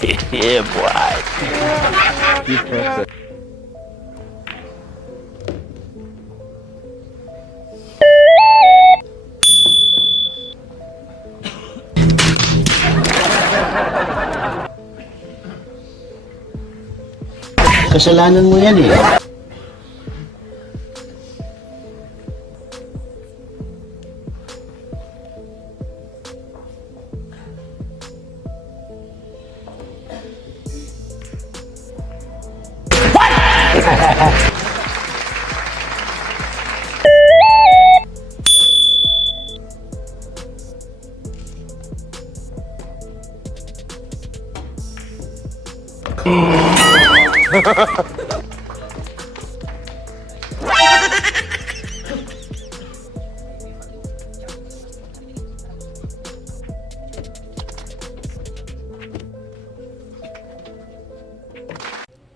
Yeah, boy. Kasalanan mo yan eh.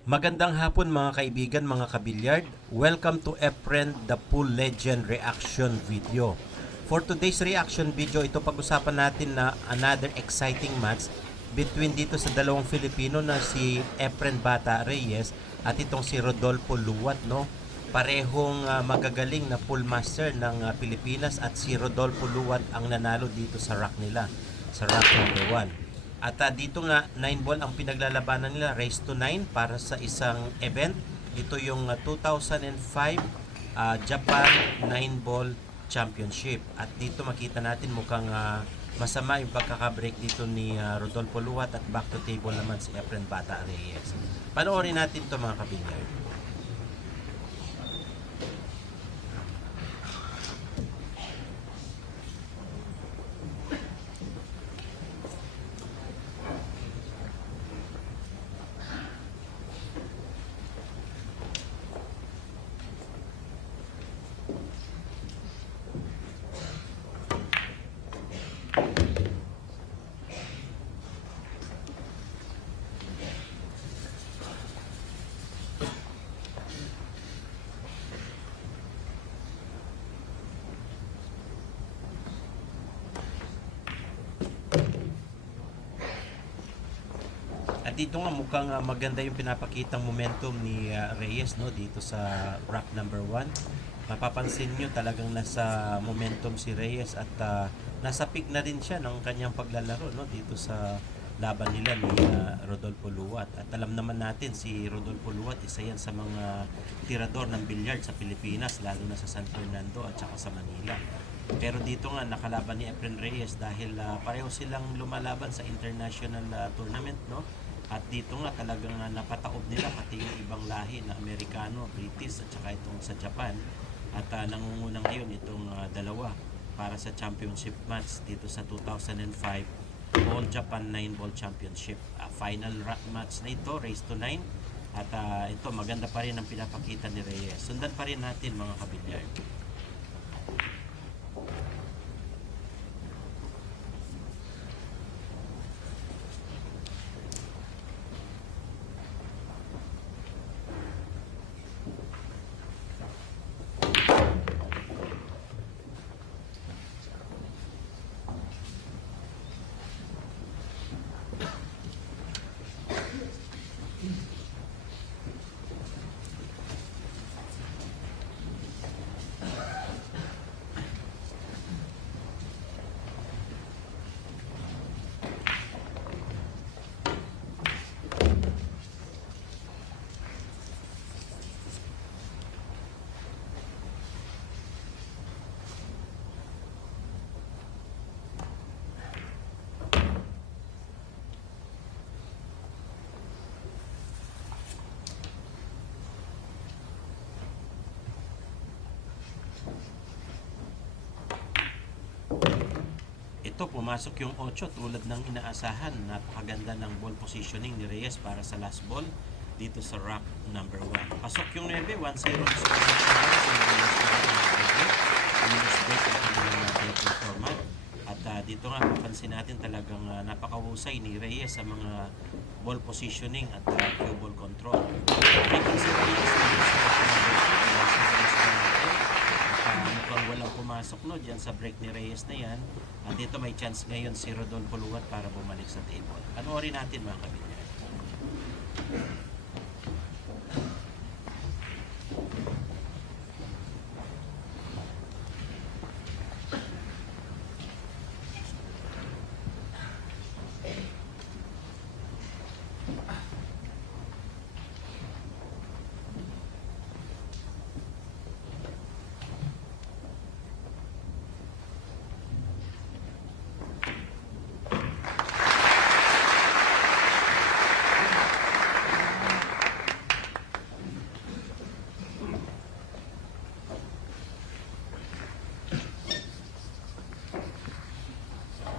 Magandang hapon mga kaibigan, mga kabilyard. Welcome to Efren the Pool Legend reaction video. For today's reaction video, ito pag-usapan natin na another exciting match between dito sa dalawang Filipino na si Efren Bata Reyes at itong si Rodolfo Luwat, no? Parehong magagaling na pool master ng Pilipinas at si Rodolfo Luwat ang nanalo dito sa rack nila, sa rack number 1. At dito nga 9 ball ang pinaglalabanan nila, race to 9 para sa isang event. Ito yung 2005 Japan 9 ball championship. At dito makita natin mukhang masama yung pagkaka-break dito ni Rodolfo Luwat at back to table naman si Efren Bata Reyes. Panoorin natin to mga kabinyard. At dito nga mukhang maganda yung pinapakitang momentum ni Reyes, no, dito sa rack number 1. Mapapansin nyo talagang nasa momentum si Reyes at nasa peak na rin siya ng kanyang paglalaro, no, dito sa laban nila ni Rodolfo Luwat. At alam naman natin si Rodolfo Luwat, isa yan sa mga tirador ng bilyard sa Pilipinas, lalo na sa San Fernando at saka sa Manila. Pero dito nga nakalaban ni Efren Reyes dahil pareho silang lumalaban sa international tournament, no? At dito nga talagang napataob nila pati yung ibang lahi na Amerikano, British at saka itong sa Japan. At nangunguna ngayon itong dalawa para sa championship match dito sa 2005 All Japan 9 Ball Championship. Final match na ito, race to 9. At ito maganda pa rin ang pinapakita ni Reyes. Sundan pa rin natin mga kabilyard. Ito, pumasok yung 8 tulad ng inaasahan. Napakaganda ng ball positioning ni Reyes para sa last ball dito sa rack number 1. Pasok yung 9, 1-0. Format. At dito nga mapansin natin talagang napakahusay ni Reyes sa mga ball positioning at cue ball control. mukhang walang pumasok no diyan sa break ni Reyes na yan. At dito may chance ngayon si Rodolfo Luwat para bumalik sa table. Panoorin natin mga kabinyan.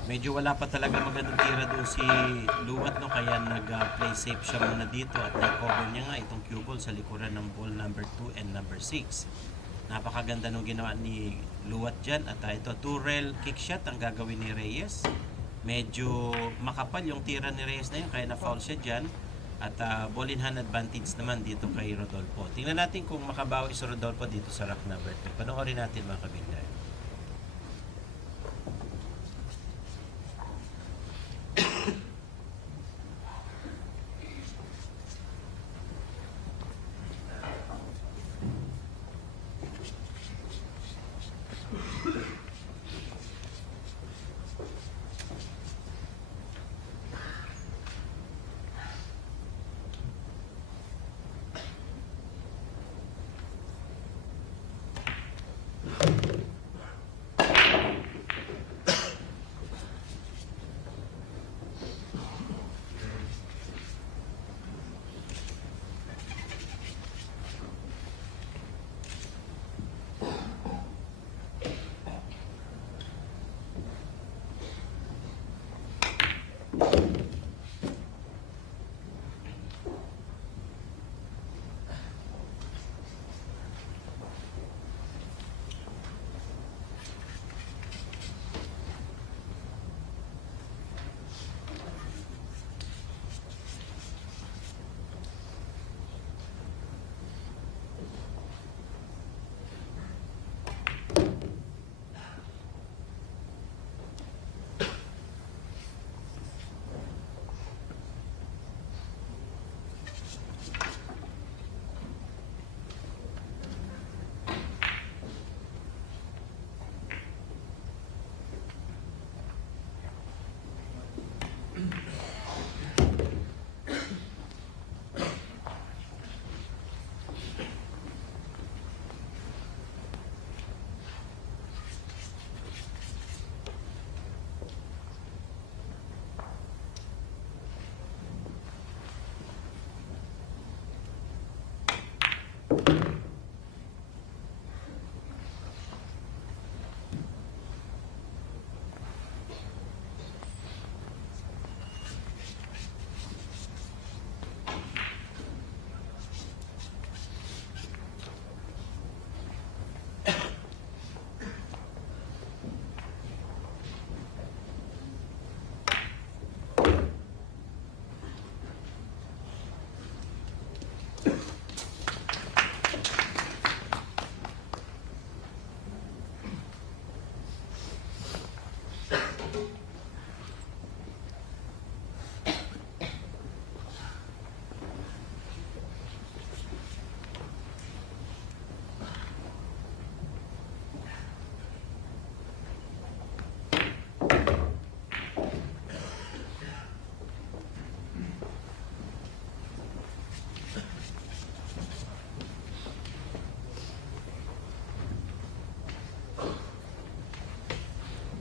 Medyo wala pa talaga magandang tira doon si Luwat no, kaya nag-play safe siya muna dito at na-cover niya nga itong cue ball sa likuran ng ball number 2 and number 6. Napakaganda nung ginawa ni Luwat dyan at ito two-rail kick shot ang gagawin ni Reyes. Medyo makapal yung tira ni Reyes na yun kaya na-foul siya dyan at ball in hand advantage naman dito kay Rodolfo. Tingnan natin kung makabawi si Rodolfo dito sa rack number 2. Panoorin natin mga kabinday.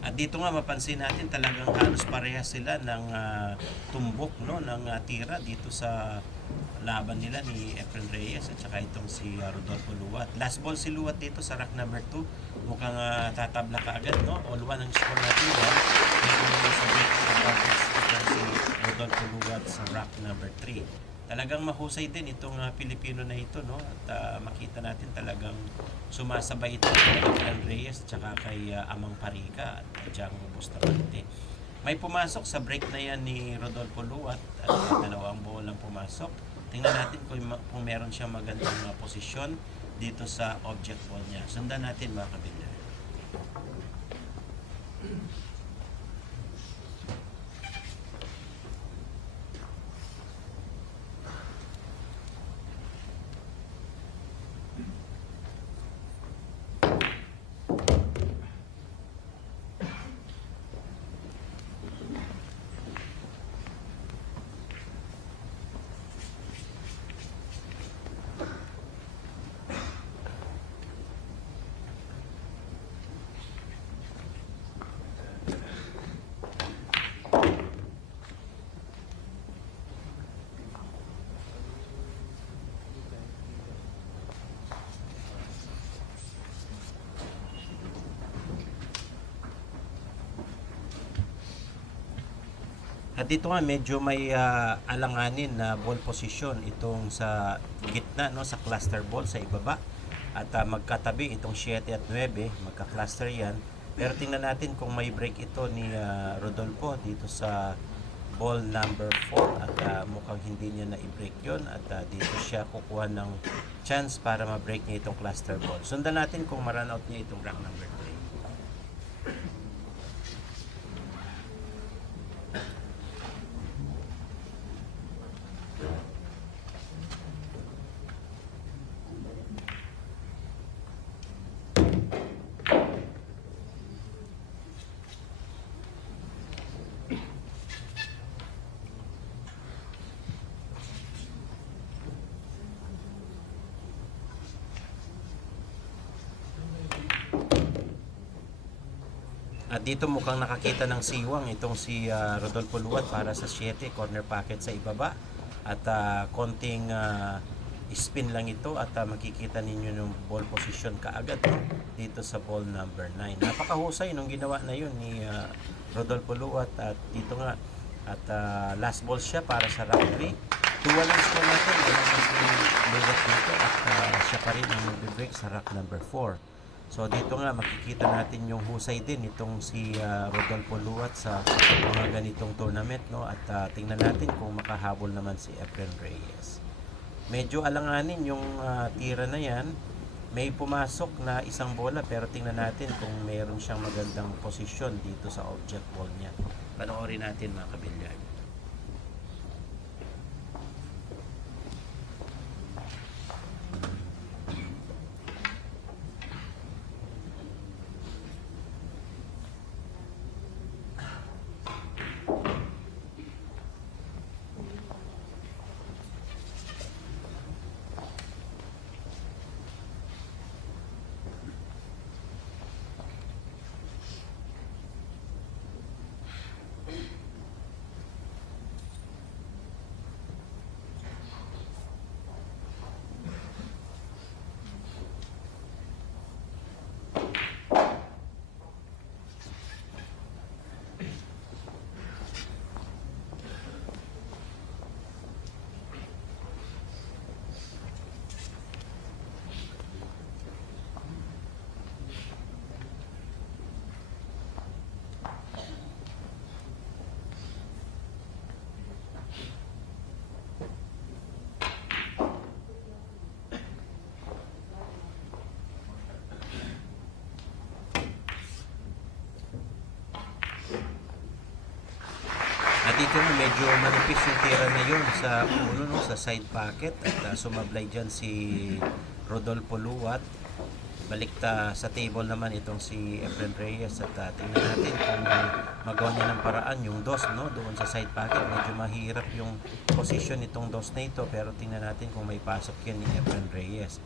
At dito nga mapansin natin talagang halos parehas sila ng tumbok no ng tira dito sa laban nila ni Efren Reyes at saka itong si Rodolfo Luwat. Last ball si Luwat dito sa rack number 2. Mukhang tatabla ka agad no. All one ang score natin. Medyo sa break itong si Rodolfo Luwat sa rack number 3. Talagang mahusay din itong Pilipino na ito no at makita natin talagang sumasabay ito kay Efren Reyes at saka kay Amang Parika at Jang Bustamante. May pumasok sa break na yan ni Rodolfo Luwat at dalawang bolang pumasok. Tingnan natin kung meron siyang magandang posisyon dito sa object ball niya. Sundan natin mga kabinda. At dito nga medyo may alanganin na ball position itong sa gitna, no, sa cluster ball sa ibaba. At magkatabi itong 7 at 9, magka-cluster yan. Pero tingnan natin kung may break ito ni Rodolfo dito sa ball number 4 at mukhang hindi niya na i-break yun at dito siya kukuha ng chance para ma-break niya itong cluster ball. Sundan natin kung ma-run out niya itong rack number 3. At dito mukhang nakakita ng siwang itong si Rodolfo Luat para sa 7 corner pocket sa ibaba. At konting spin lang ito at makikita ninyo yung ball position kaagad, no? Dito sa ball number 9. Napakahusay nung ginawa na yun ni Rodolfo Luat at dito nga at last ball siya para sa rack 3. 2-1 ang score natin. Wala na si Luat dito at siya pa rin ang mag-break sa rack number 4. So dito nga makikita natin yung husay din itong si Rodolfo Luat sa mga ganitong tournament, no? At tingnan natin kung makahabol naman si Efren Reyes. Medyo alanganin yung tira na yan. May pumasok na isang bola pero tingnan natin kung mayroon siyang magandang posisyon dito sa object ball niya. Panoorin natin mga kabilyar. At dito na medyo manipis yung tira na yun sa uno, no, sa side pocket at sumablay dyan si Rodolfo Luat. Balikta sa table naman itong si Efren Reyes at tingnan natin kung magawa niya ng paraan yung dos, no, doon sa side pocket. Medyo mahirap yung position itong dos na ito pero tingnan natin kung may pasok yan ni Efren Reyes.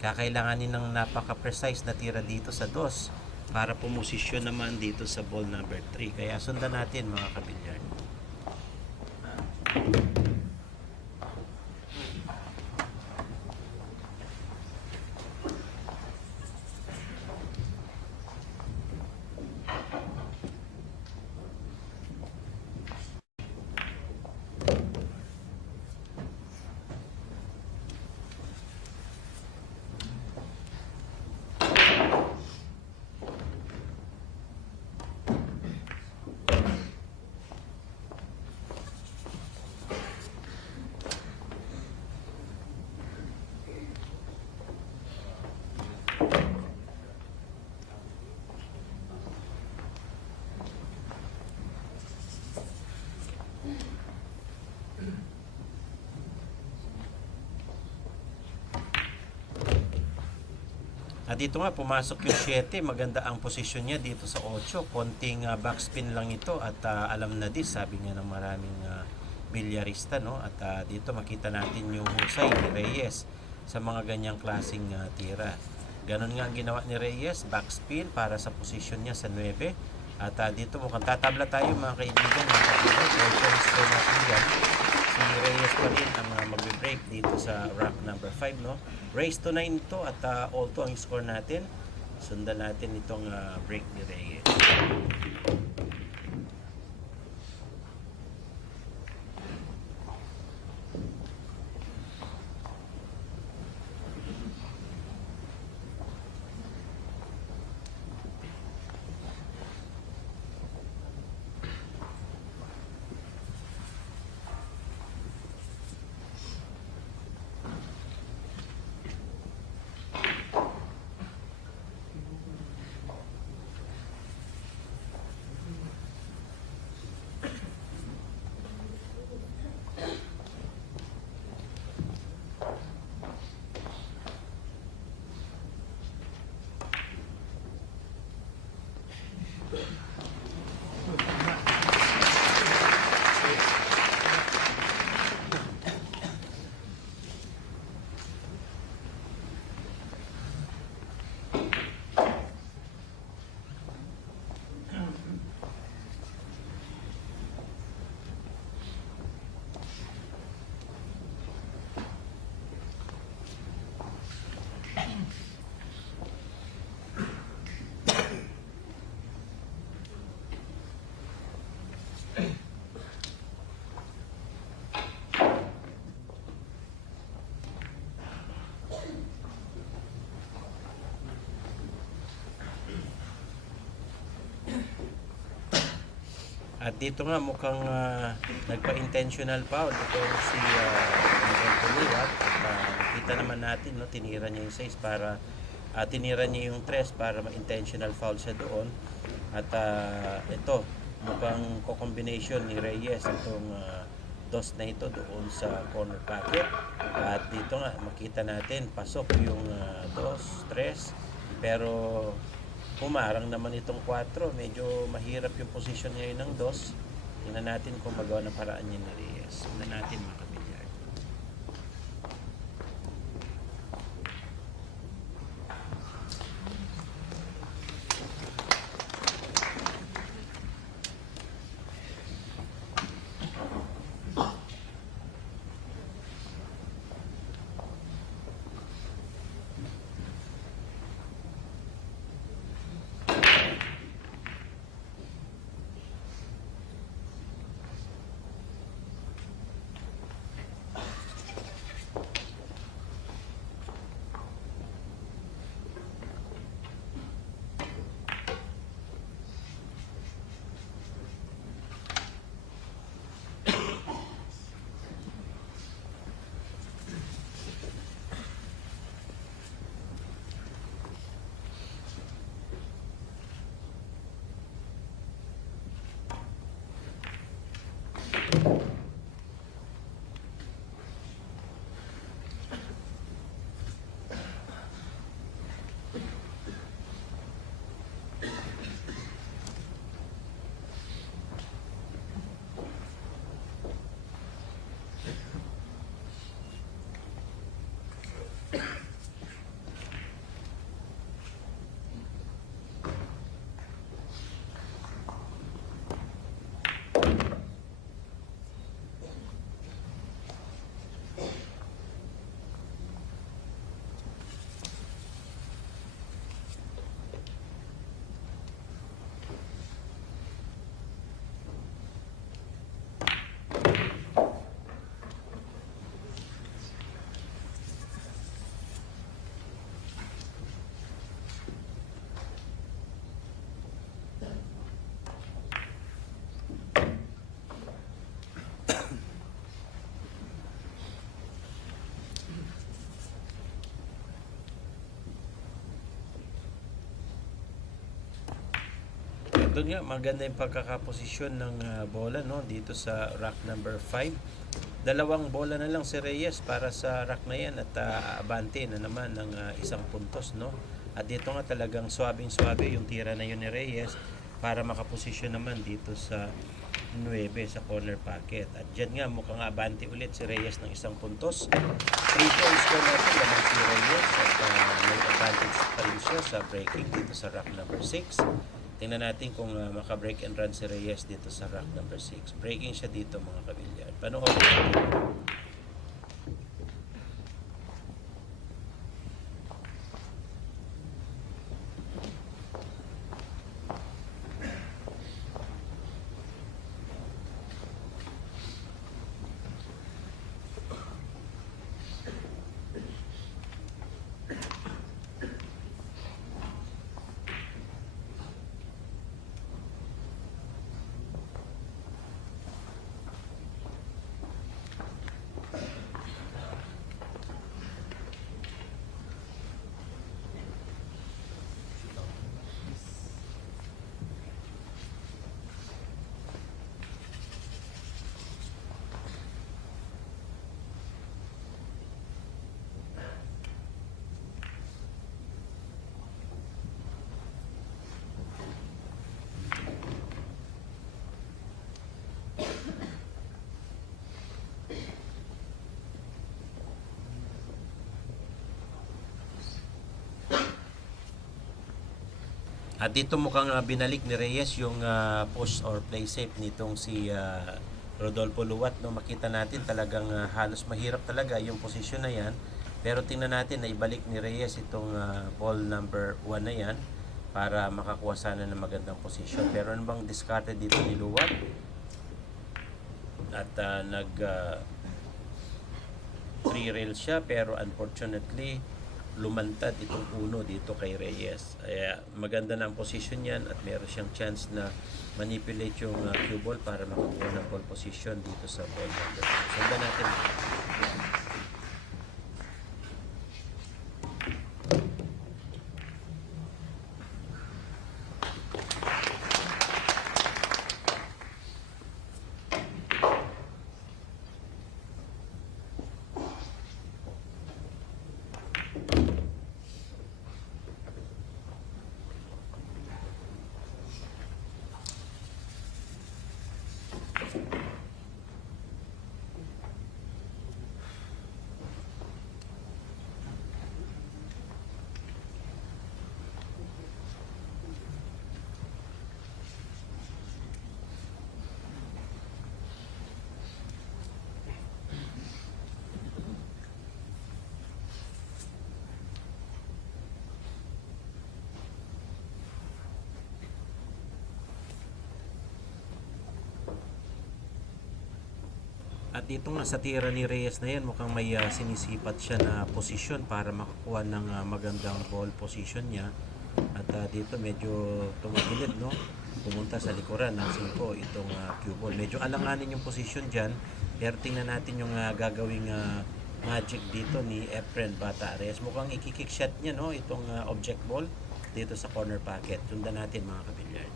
Kakailanganin ng napaka-precise na tira dito sa dos para pumosisyon naman dito sa ball number 3. Kaya sundan natin mga kabilyar. At dito nga pumasok yung 7, maganda ang posisyon niya dito sa 8, konting backspin lang ito at alam na this, sabi nga ng maraming bilyarista, no? At dito makita natin yung husay ni Reyes sa mga ganyang klaseng tira. Ganon nga ang ginawa ni Reyes, backspin para sa posisyon niya sa 9. At dito mukhang tatabla tayo mga kaibigan, mga kaibigan. So, natin yan. Si Reyes pa rin ang magbe-break dito sa rack number 5, no? Race to 9 to at all to ang score natin. Sundan natin itong break ni Reyes. dito nga mukhang nagpa-intentional foul itong si Miguel Puliwat. Nakita naman natin, no, tinira niya yung 6 para tinira niya yung 3 para ma-intentional foul siya doon. At ito, mukhang co-combination ni Reyes itong dos na ito doon sa corner pocket. At dito nga makita natin pasok yung 2, 3, pero humarang naman itong 4. Medyo mahirap yung position ngayon ng 2. Tingnan natin kung magawa ng paraan niya ni Reyes. Tingnan natin mga kabilyar. Doon nga, maganda yung pagkakaposisyon ng bola, no, dito sa rack number 5. Dalawang bola na lang si Reyes para sa rack na yan at abante na naman ng isang puntos, no. At dito nga talagang swabing-swabe yung tira na yun ni Reyes para makaposisyon naman dito sa 9 sa corner pocket. At dyan nga mukhang abante ulit si Reyes ng isang puntos. 3 points ko natin naman si Reyes at may advantage pa rin siya sa breaking dito sa rack number 6. Tingnan natin kung maka-break and run si Reyes dito sa rack number 6. Breaking siya dito mga kabilyar. Panoorin natin. At dito mukhang binalik ni Reyes yung push or play safe nitong si Rodolfo Luwat, no. Makita natin talagang halos mahirap talaga yung posisyon na yan. Pero tingnan natin na ibalik ni Reyes itong ball number 1 na yan para makakuha sana ng magandang posisyon. Pero ano bang discarded dito ni Luwat? At nag 3 rail siya pero unfortunately lumantad itong uno dito kay Reyes. Kaya maganda na ang position yan at meron siyang chance na manipulate yung cue ball para makakuha ng ball position dito sa ball number 2. Sundan natin. At dito nga sa tira ni Reyes na yan, mukhang may sinisipat siya na posisyon para makakuha ng magandang ball position niya. At dito medyo tumagilid, no? Pumunta sa likuran ng 5 itong cue ball. Medyo alanganin yung posisyon dyan. Pero tingnan natin yung gagawing magic dito ni Efren Bata Reyes. Mukhang ikikick shot niya, no? Itong object ball dito sa corner pocket. Sundan natin mga kabilyard.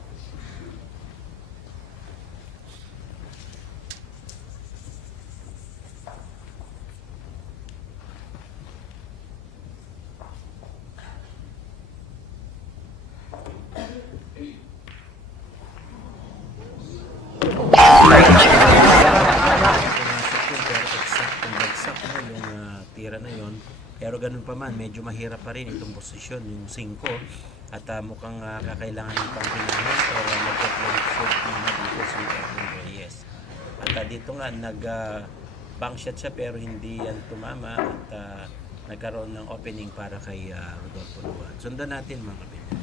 Tira na yon, pero ganun pa man medyo mahirap pa rin itong posisyon yung 5 at mukhang kakailangan ng pangpinahan o mag-play shot muna dito si Efren Reyes. At dito nga bank shot siya pero hindi yan tumama at nagkaroon ng opening para kay Rodolfo Luan. Sundan natin mga kapitbahay.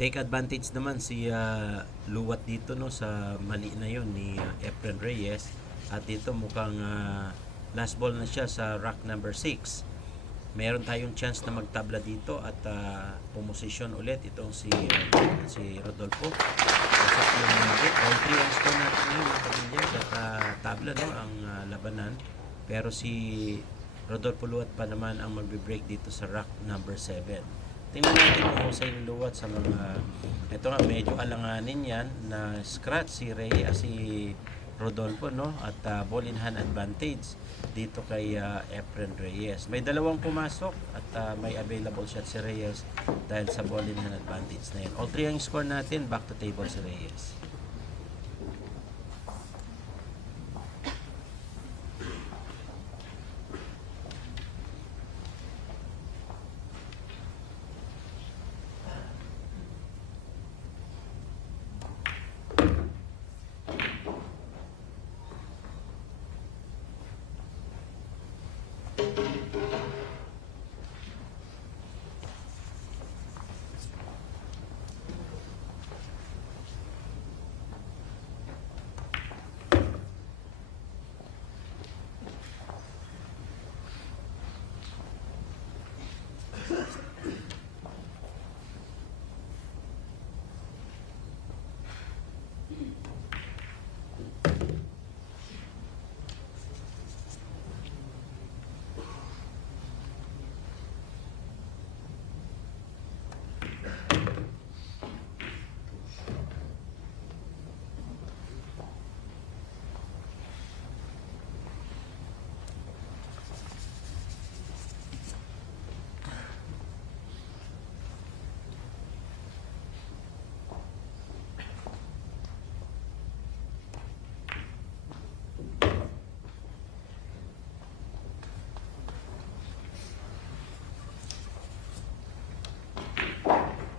Take advantage naman si Luwat dito, no, sa mali na yon ni Efren Reyes. At dito mukhang last ball na siya sa rack number 6. Meron tayong chance na magtabla dito at pumosisyon ulit itong si Rodolfo. Kasi yung all 3 ang score natin ngayon mga kabilyard at tabla, no, ang labanan. Pero si Rodolfo Luwat pa naman ang magbe-break dito sa rack number 7. Tingnan natin kung husay ng Luwat sa mga ito nga, medyo alanganin yan na scratch si Rodolfo, no, at ball in hand advantage dito kay Efren Reyes. May dalawang pumasok at may available shot si Reyes dahil sa ball in hand advantage na yan. All 3 ang score natin, back to table si Reyes.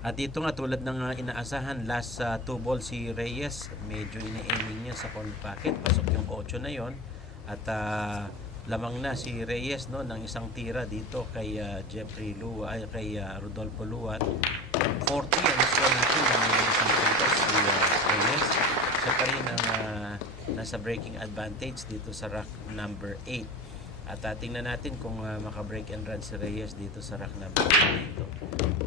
At dito nga tulad ng inaasahan, last 2 ball si Reyes, medyo ina-aiming niya sa corner pocket, pasok yung 8 na yon. At lamang na si Reyes, no, ng isang tira dito kay Jeffrey Lua, ay kay Rodolfo Luat. 40 ang score natin ng isang puntos si Reyes. Siya pa rin ang nasa breaking advantage dito sa rack number 8. At tingnan natin kung maka-break and run si Reyes dito sa rack number 8 dito.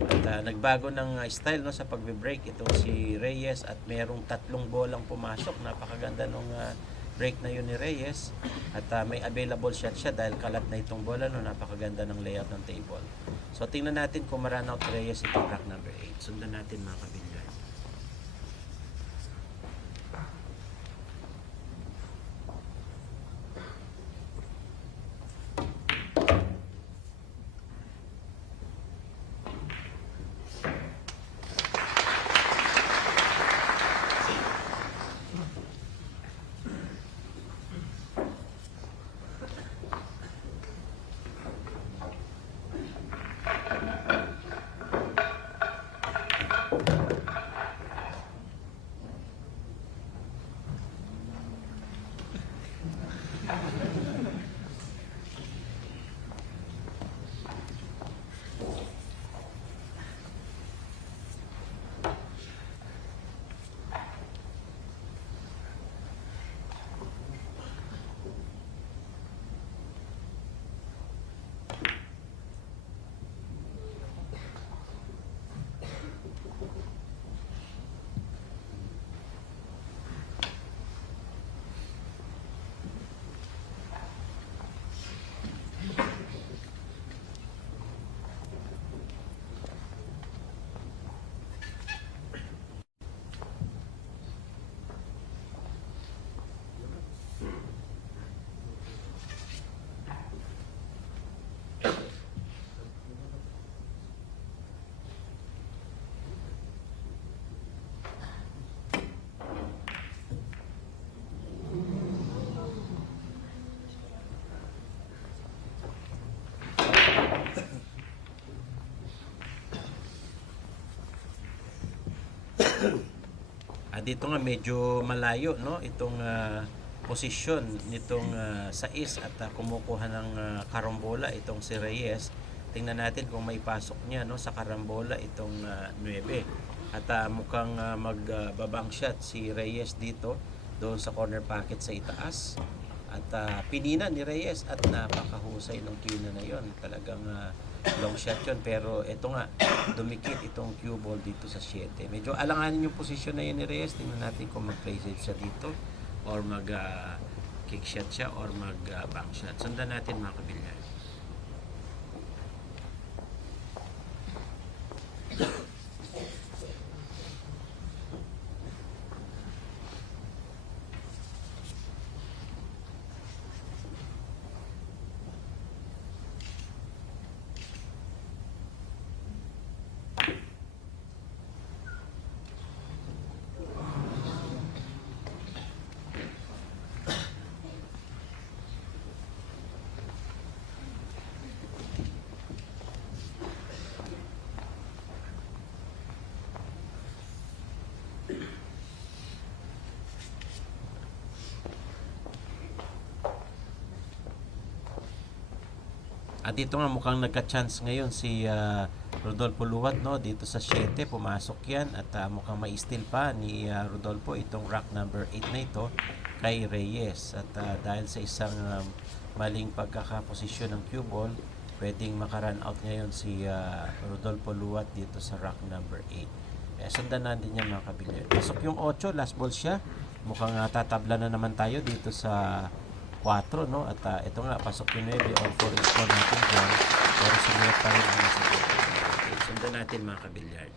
At nagbago ng style, no, sa pagbe-break itong si Reyes, at merong 3 bolang pumasok. Napakaganda nung break na yun ni Reyes. At may available shot siya dahil kalat na itong bola, no. Napakaganda ng layout ng table. So tingnan natin kung ma-run out Reyes itong rack number 8. Sundan natin mga kabilyar. Dito nga medyo malayo, no, itong posisyon nitong 6 at kumukuha ng karambola itong si Reyes. Tingnan natin kung may pasok niya, no, sa karambola itong 9. At mukhang magbabang shot si Reyes dito doon sa corner pocket sa itaas. At pinina ni Reyes at napakahusay ng kina na yon. Talagang long shot yun. Pero ito nga, dumikit itong cue ball dito sa 7. Medyo alanganin yung posisyon na yun ni Reyes. Tingnan natin kung mag-play safe siya dito or mag-kick shot siya or mag-bank shot. Sundan natin mga kabilyar. At dito nga mukhang nagka-chance ngayon si Rodolfo Luat, no, dito sa 7 pumasok yan at mukhang may steal pa ni Rodolfo itong rack number 8 na ito kay Reyes. At dahil sa isang maling pagkakaposisyon ng cue ball, pwedeng maka-run out ngayon si Rodolfo Luat dito sa rack number 8. Sundan natin yan mga kabilyar. Pasok yung 8, last ball siya. Mukhang tatabla na naman tayo dito sa 4, no? At ito nga, pasok yung 9, all 4 score natin dyan. Pero sumulat pa rin ang nasa. Okay, sundan natin mga kabilyar.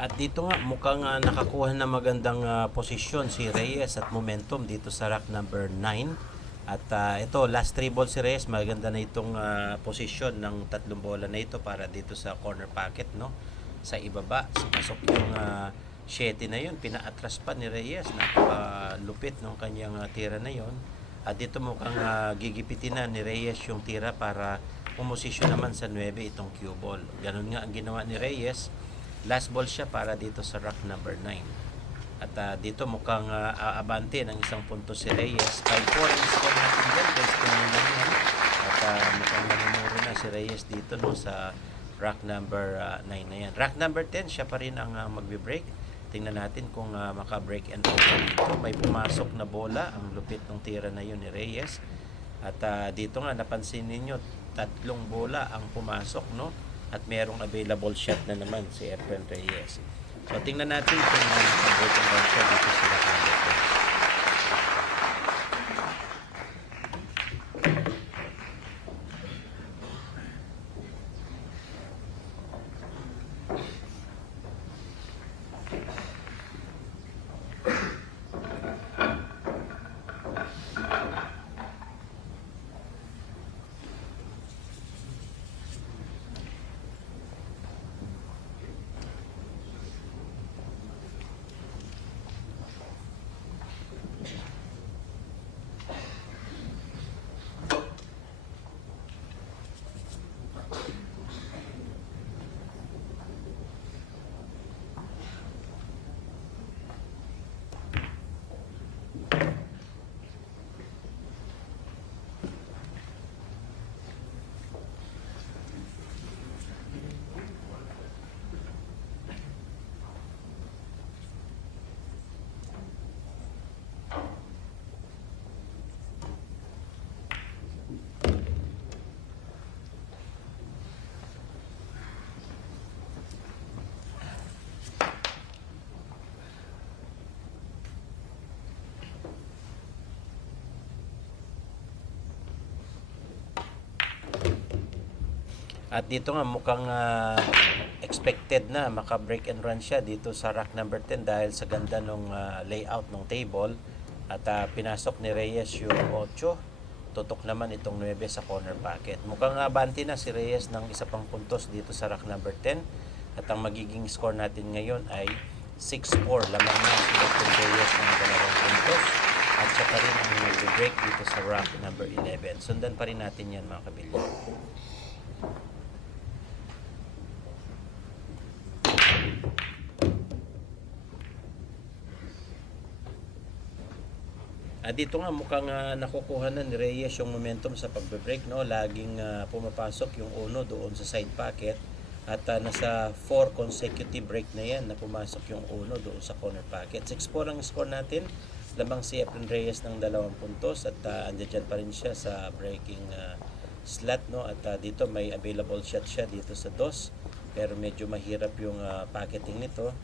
At dito nga mukhang nakakuha na magandang posisyon si Reyes at momentum dito sa rack number 9. At ito, last 3 balls si Reyes, maganda na itong posisyon ng tatlong bola na ito para dito sa corner pocket, no? Sa ibaba, pasok yung 7 na yun, pinaatras pa ni Reyes, napakalupit ng kanyang tira na yun. At dito mukhang gigipitin na ni Reyes yung tira para pumosisyon naman sa 9 itong cue ball. Ganun nga ang ginawa ni Reyes. Last ball siya para dito sa rack number 9. At dito mukhang aabante ng isang punto si Reyes. 5-4 ang score natin dyan. Best lang yan. At mukhang namumuro na si Reyes dito, no, sa rack number 9 na yan. Rack number 10, siya pa rin ang magbe-break. Tingnan natin kung maka-break and roll dito. May pumasok na bola. Ang lupit ng tira na yun ni Reyes. At dito nga napansin ninyo, 3 bola ang pumasok, no? At merong available shot na naman si Efren Reyes. So tingnan natin kung maka-break and roll siya dito sa rack number 10. At dito nga mukhang expected na maka-break and run siya dito sa rack number 10 dahil sa ganda ng layout ng table. At pinasok ni Reyes yung 8. Tutok naman itong 9 sa corner pocket. Mukhang banti na si Reyes ng isa pang puntos dito sa rack number 10. At ang magiging score natin ngayon ay 6-4. Lamang na si Reyes ng 2 puntos. At siya pa rin ang mag-break dito sa rack number 11. Sundan pa rin natin yan, mga kabilya. Dito nga mukhang nakukuha na ni Reyes yung momentum sa pagbe-break, no? Laging pumapasok yung uno doon sa side pocket at nasa 4 consecutive break na yan na pumasok yung uno doon sa corner pocket. 6-4 ang score natin. Lamang si Efren Reyes ng 2 puntos at andyan pa rin siya sa breaking slot, no? At dito may available shot siya dito sa 2 pero medyo mahirap yung pocketing nito.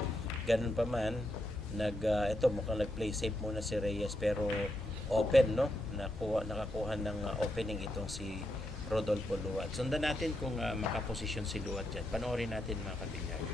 Ganun pa man, ito mukhang nag-play safe muna si Reyes pero open, no? Nakakuha ng opening itong si Rodolfo Luat. Sundan natin kung makaposisyon si Luat dyan. Panoorin natin, mga kabinyag.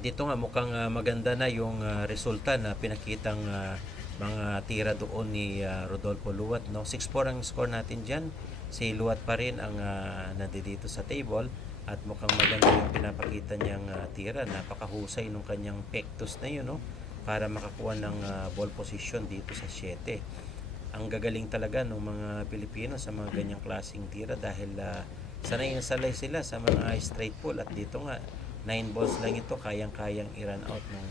At dito nga mukhang maganda na yung resulta na pinakitang mga tira doon ni Rodolfo Luwat, no. 6-4 ang score natin diyan. Si Luwat pa rin ang nandito sa table at mukhang maganda yung pinapakita niyang tira. Napakahusay nung kanyang pectus na yun, no, para makakuha ng ball position dito sa 7. Ang gagaling talaga ng mga Pilipino sa mga ganyang klaseng tira dahil sanay na salay sila sa mga straight pull, at dito nga 9 balls lang ito, kayang-kayang i-run out ng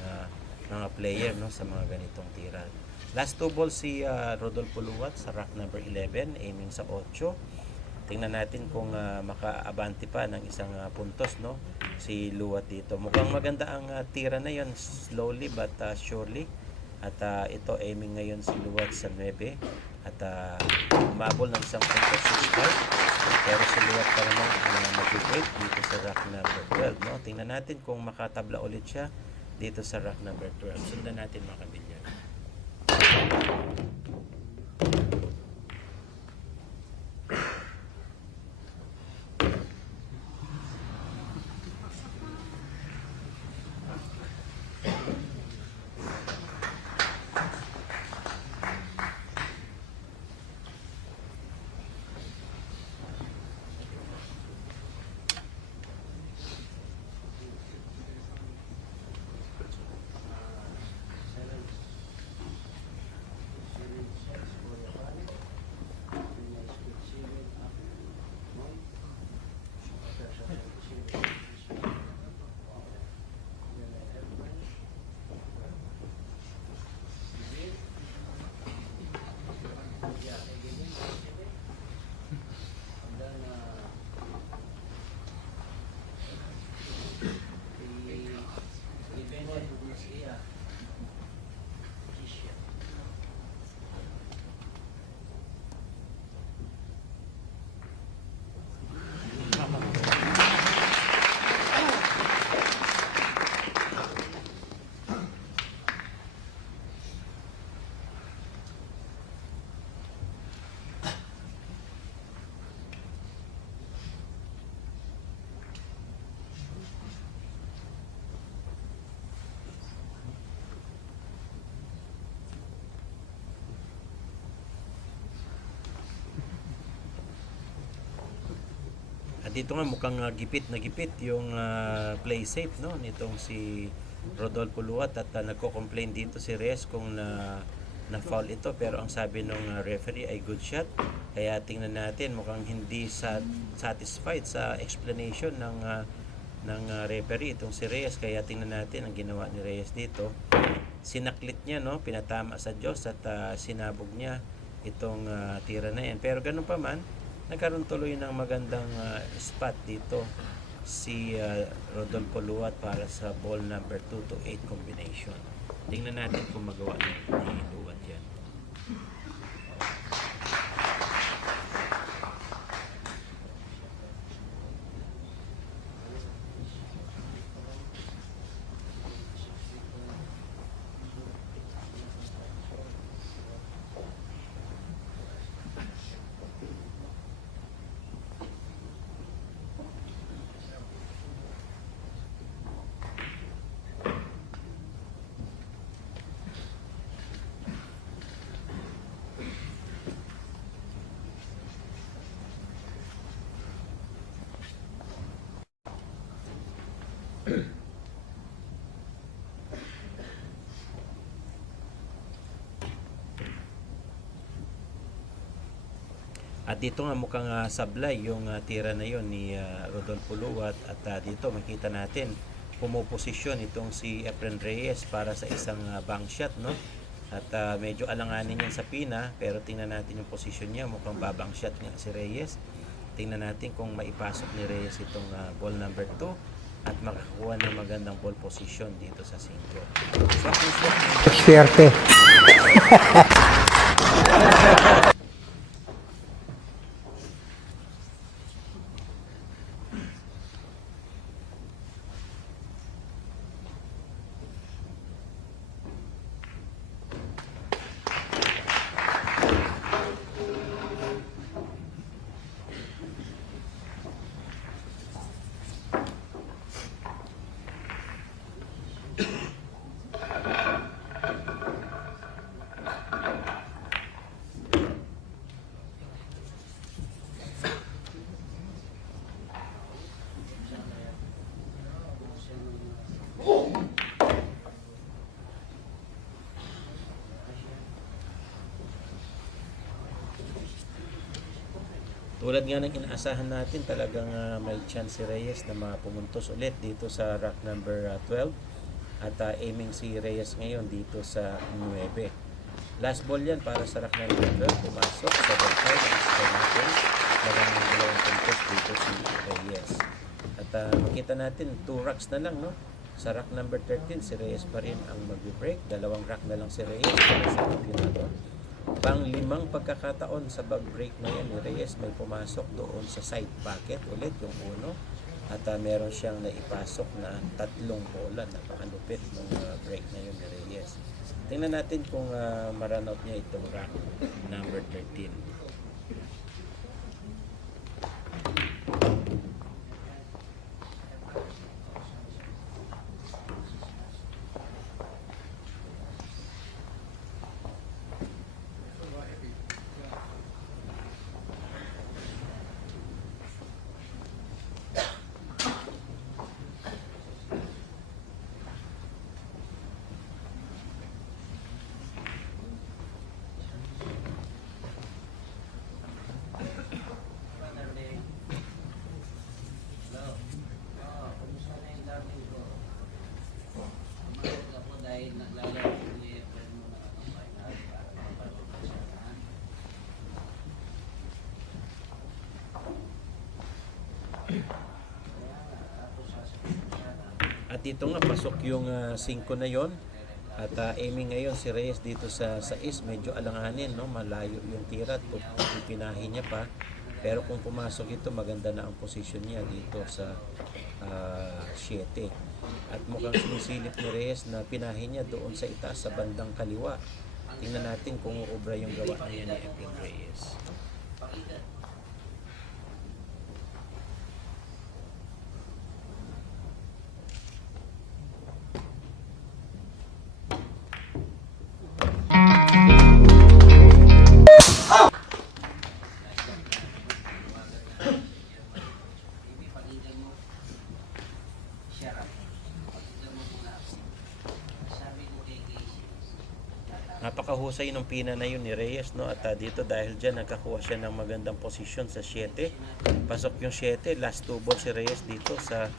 mga player, no, sa mga ganitong tira. Last 2 balls si Rodolfo Luwat sa rack number 11, aiming sa 8. Tingnan natin kung makaabante pa ng isang puntos, no, si Luwat dito. Mukhang maganda ang tira na yon, slowly but surely. At ito aiming ngayon si Luwat sa 9 at umabol ng isang puntos, 6-5. Pero si Luwat pa naman mag-break dito sa rack number 12, no. Tingnan natin kung makatabla ulit siya dito sa rack number 12. Sundan natin mga kabilyan. At dito nga mukhang gipit na gipit yung play safe, no, nitong si Rodolfo Luwat, at nagko-complain dito si Reyes kung na foul ito, pero ang sabi ng referee ay good shot. Kaya tingnan natin, mukhang hindi satisfied sa explanation ng referee itong si Reyes. Kaya tingnan natin ang ginawa ni Reyes dito. Sinaklit niya, no, pinatama sa Diyos at sinabog niya itong tira na yan. Pero ganun pa man, nagkaroon tuloy ng magandang spot dito si Rodolfo Luwat para sa ball number 2 to 8 combination. Tingnan natin kung magawa ni Luwat yan. At dito nga mukhang sablay yung tira na yon ni Rodolfo Luwat, at dito makita natin pumuposisyon itong si Efren Reyes para sa isang bank shot, no. At medyo alanganin yan sa pina, pero tingnan natin yung posisyon niya, mukhang babang shot nga si Reyes. Tingnan natin kung maipasok ni Reyes itong ball number 2 at makakuha ng magandang ball position dito sa 5. Swerte. Tulad nga ng inaasahan natin, talagang may chance si Reyes na mapumuntos ulit dito sa rack number 12. At aiming si Reyes ngayon dito sa 9. Last ball yan para sa rack number 12. Pumasok, 7-5 ang score natin. Maraming dalawang puntos dito si Reyes. At makita natin, 2 racks na lang, no? Sa rack number 13, si Reyes pa rin ang mag-break. 2 rack na lang si Reyes para sa kampiyonato. Pang-5 pagkakataon sa bag-break na yan ni Reyes, may pumasok doon sa side pocket ulit yung uno. At meron siyang naipasok na 3 bola. Napakalupit ng break na yun ni Reyes. Tingnan natin kung ma-run out niya itong rack number 13. At dito nga, pasok yung 5 na yon. At aiming ngayon si Reyes dito sa 6, medyo alanganin, no? Malayo yung tira at pipinahin niya pa. Pero kung pumasok ito, maganda na ang position niya dito sa 7. At mukhang sinisilip ni Reyes na pinahin niya doon sa itaas sa bandang kaliwa. Tingnan natin kung uubra yung gawa na yan ni Efren Reyes. Napakahusay ng pina na yun ni Reyes, no? At dito dahil dyan nagkakuha siya ng magandang posisyon sa 7. Pasok yung 7, last 2 balls si Reyes dito sa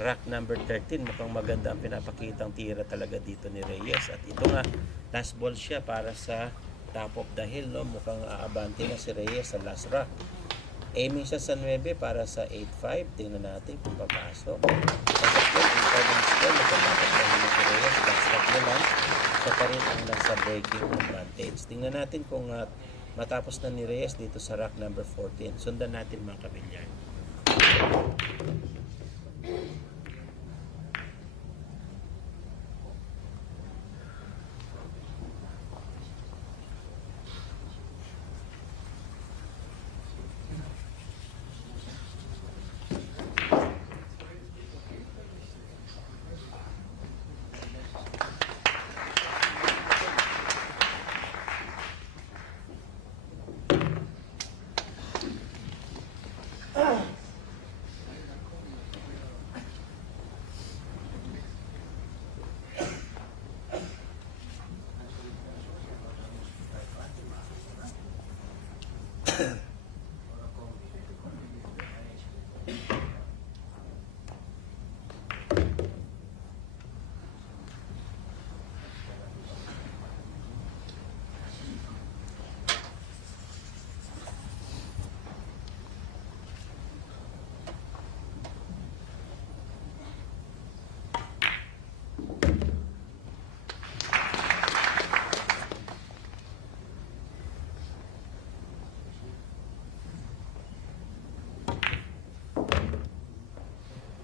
rack number 13. Mukhang maganda ang pinapakitang tira talaga dito ni Reyes. At ito nga, last ball siya para sa top of the hill, no? Mukhang aabante na si Reyes sa last rack. Aiming siya sa 9 para sa 8-5. Tingnan natin kung papasok. Pasok yun, 8-5 ang score. Nakapasok na yun si Reyes. Last rack na lang. Siya pa rin ang nasa breaking advantage. Tingnan natin kung matapos na ni Reyes dito sa rack number 14. Sundan natin mga kabilyar.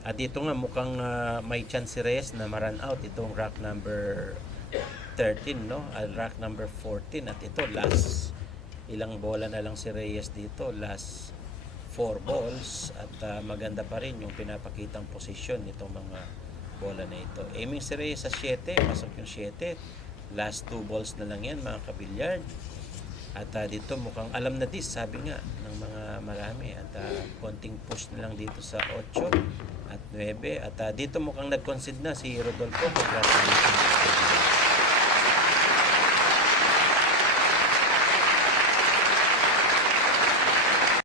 At ito nga mukhang may chance si Reyes na ma-run out itong rack number 13, no? Rack number 14. At ito last ilang bola na lang si Reyes dito, last 4 balls. At maganda pa rin yung pinapakitang posisyon nitong mga bola na ito. Aiming si Reyes sa 7, pasok yung 7. Last 2 balls na lang yan mga kabilyard. At dito mukhang alam na this, sabi nga ng mga marami. At konting push na lang dito sa 8 at 9. At dito mukhang nag-concede na si Rodolfo. Congratulations.